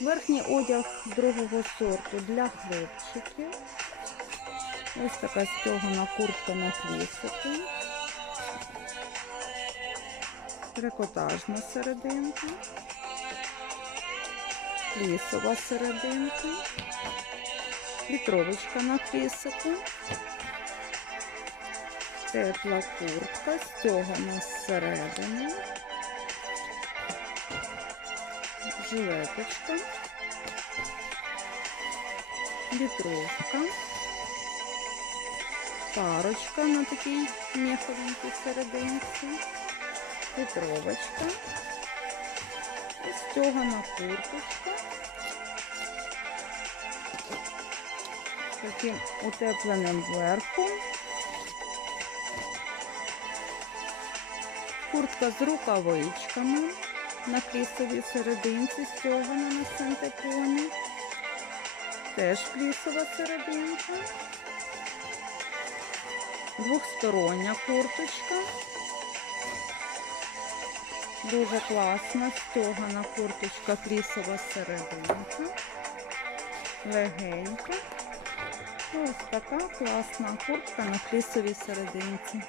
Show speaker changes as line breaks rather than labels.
Верхній одяг другого сорту для хлопчиків. Ось така стягана куртка на хвістику. Трикотажна серединка. Лісова серединка. Вітровочка на хвістику. Тепла куртка, стягана зсередини. Жилеточка. Вітровка. Парочка на такій меховенькій серединці. Вітровочка. І стягана курточка. Таким утепленим верхом. Куртка з рукавичками на флісовій серединці стягана на синтепоні. Теж флісова серединка. Двохстороння курточка. Дуже класна, стягана курточка флісова серединка. Легенька. Ось така класна куртка на флісовій серединці.